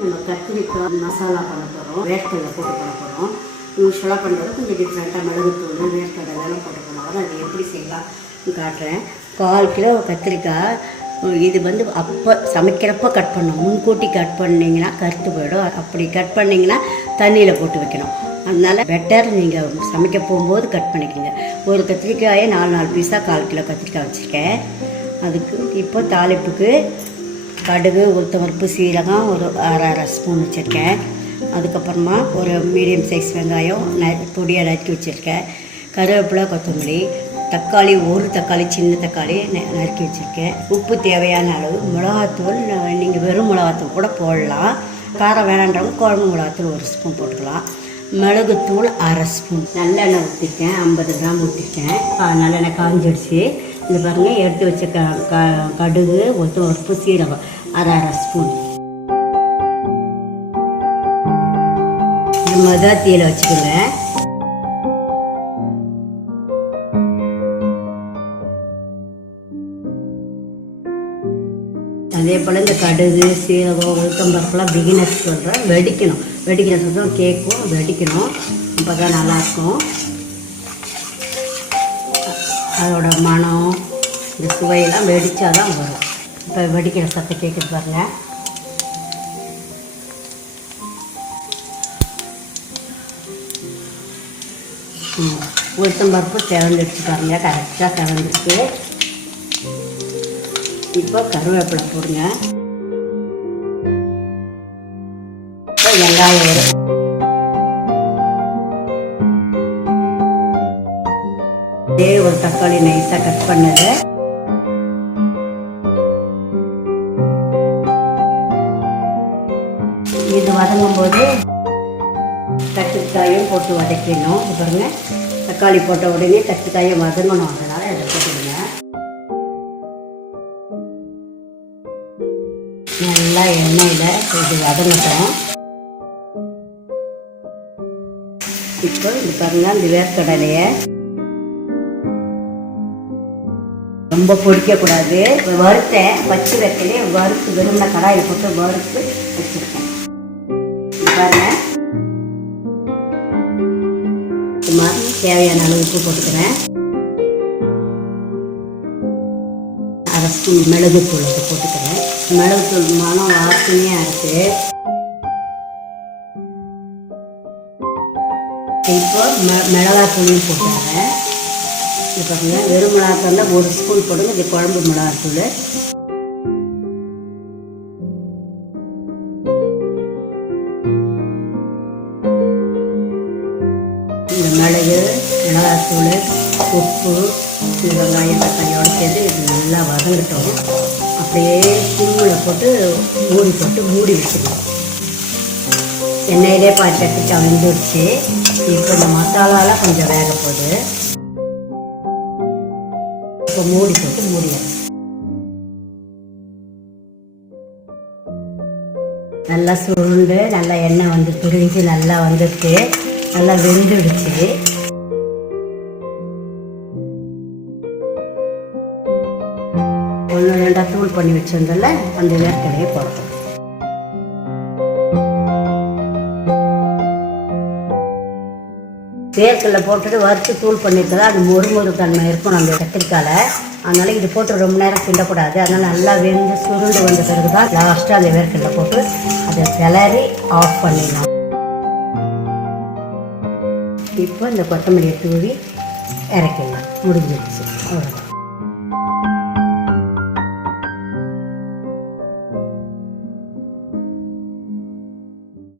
நம்ம கத்திரிக்காய் மசாலா பண்ண போகிறோம். வேர்க்கடலை போட்டு பண்ண போகிறோம். யூஸ்வலாக பண்ணுறது கொஞ்சம் டிஃப்ரெண்ட்டாக மிளகுத்தூள் வேர்க்கடலைலாம் போட்டு பண்ணுவாங்க. அது எப்படி செய்யலாம் காட்டுறேன். 1/4 கிலோ கத்திரிக்காய். இது வந்து அப்போ சமைக்கிறப்போ கட் பண்ணணும். முன்கூட்டி கட் பண்ணிங்கன்னா கருத்து போயிடும். அப்படி கட் பண்ணிங்கன்னா தண்ணியில் போட்டு வைக்கணும். அதனால் பெட்டர் நீங்கள் சமைக்க போகும்போது கட் பண்ணிக்கோங்க. ஒரு கத்திரிக்காயை 4 பீஸாக 1/4 கிலோ கத்திரிக்காய் வச்சுருக்கேன். அதுக்கு இப்போ தாளிப்புக்கு கடுகு, உளுத்தம்பருப்பு, சீரகம் ஒரு 1/2 ஸ்பூன் வச்சுருக்கேன். அதுக்கப்புறமா ஒரு மீடியம் சைஸ் வெங்காயம் பொடியாக நறுக்கி வச்சுருக்கேன். கருவேப்பிலை, கொத்தமல்லி, தக்காளி, ஒரு தக்காளி, சின்ன தக்காளி நறுக்கி வச்சுருக்கேன். உப்பு தேவையான அளவு. மிளகாத்தூள் நீங்கள் வெறும் மிளகாத்தூள் கூட போடலாம். காரம் வேணான்றவங்க குழம்பு மிளகாத்தூள் 1 ஸ்பூன் போட்டுக்கலாம். மிளகுத்தூள் 1/2 ஸ்பூன். நல்லெண்ணெய் ஊற்றிருக்கேன். 50 கிராம் ஊற்றிருக்கேன். நல்லெண்ணெய் காஞ்சிடுச்சு. இது பாருங்கள், எடுத்து வச்ச கடுகு, உளுத்தம்பருப்பு, சீரகம் 1/2 ஸ்பூன். இது மதாத்தியில் வச்சுக்கோங்க. அதே போல் இந்த கடுகு, சீரகம், உளுத்தம்பருப்புலாம் பிகினர்ஸ் சொல்கிறேன். வெடிக்கணும். வெடிக்கிற சுத்தம் கேட்கும். வெடிக்கணும். அப்போ தான் நல்லாயிருக்கும். அதோட மனம், இந்த சுவையெல்லாம் வெடித்தா தான் வரும். இப்போ வெடிக்கிற சத்தம் கேட்குது பாருங்கள். உளுத்தம்பருப்பு செவந்துடுச்சு பாருங்கள். கரெக்டாக செவந்துருக்கு. இப்போ கருவேப்பிலை போடுங்க. இப்போ வெங்காயம் வரும். இதே ஒரு தக்காளி நைஸாக கட் பண்ணது. இது வதங்கும் போது கத்திரிக்காயும் போட்டு வதக்கணும். பாருங்க, தக்காளி போட்ட உடனே கத்திரிக்காயை வதங்கணும். அதனால் இதை போட்டுடுங்க. நல்லா எண்ணெயில் இது வதங்கட்டும். இப்போ இது பாருங்கள், இந்த வேர்க்கடலையை ரொம்ப பொடிக்கக்கூடாது. வறுத்தேன். பச்சை வேர்க்கலையே வறுத்து வெறும்னா கடாயில் போட்டு வறுத்து வச்சுருக்கேன். பாருங்கள், இது மாதிரி தேவையான அளவு உப்பு போட்டுக்கிறேன். 1/2 ஸ்பூன் மிளகுத்தூள் அதை போட்டுக்கிறேன். மிளகுத்தூள் மனம் வாசனையாக இருக்குது. இப்போ மிளகாத்தூளையும் போட்டுக்கிறேன். இது பாருங்கள், வெறும் மிளகாத்தூள் 1 ஸ்பூன் போடுங்க. இது குழம்பு மிளகாத்தூள். இந்த மிளகு, மிளகாத்தூள், உப்பு, இந்த வெங்காயம், தக்காளியோடு சேர்த்து இது நல்லா வதங்கட்டும். அப்படியே சிம்மில் போட்டு மூடி வச்சுக்கணும். எண்ணெயிலே கத்திரிக்காய் வெந்துடுச்சு. இப்போ இந்த மசாலாலாம் கொஞ்சம் வேக போகுது. இப்போ மூடி போட்டு மூடிடலாம். நல்லா சுருண்டு நல்லா எண்ணெய் வந்து பிரிஞ்சு நல்லா வந்துடுச்சு. நல்லா வெந்துடுச்சு. ஒன்று 2 தூள் பண்ணி வச்சிருந்தல அந்த வேர்க்கடையை போடுறோம். வேர்க்கடலை போட்டுட்டு வறுத்து தூள் பண்ணியிருக்கதா அது மொறு தன்மை இருக்கும் நம்ம கத்திரிக்காயில். அதனால் இது போட்டு ரொம்ப நேரம் கிண்டக்கூடாது. அதனால் நல்லா வெந்து சுருண்டு வந்த பிறகு தான் லாஸ்ட்டாக அந்த வேர்க்கடலை போட்டு அதை கிளறி ஆஃப் பண்ணிடலாம். இப்போ இந்த கொத்தமல்லியை தூவி இறக்கிடலாம். முடிஞ்சிடுச்சு. அவ்வளோதான்.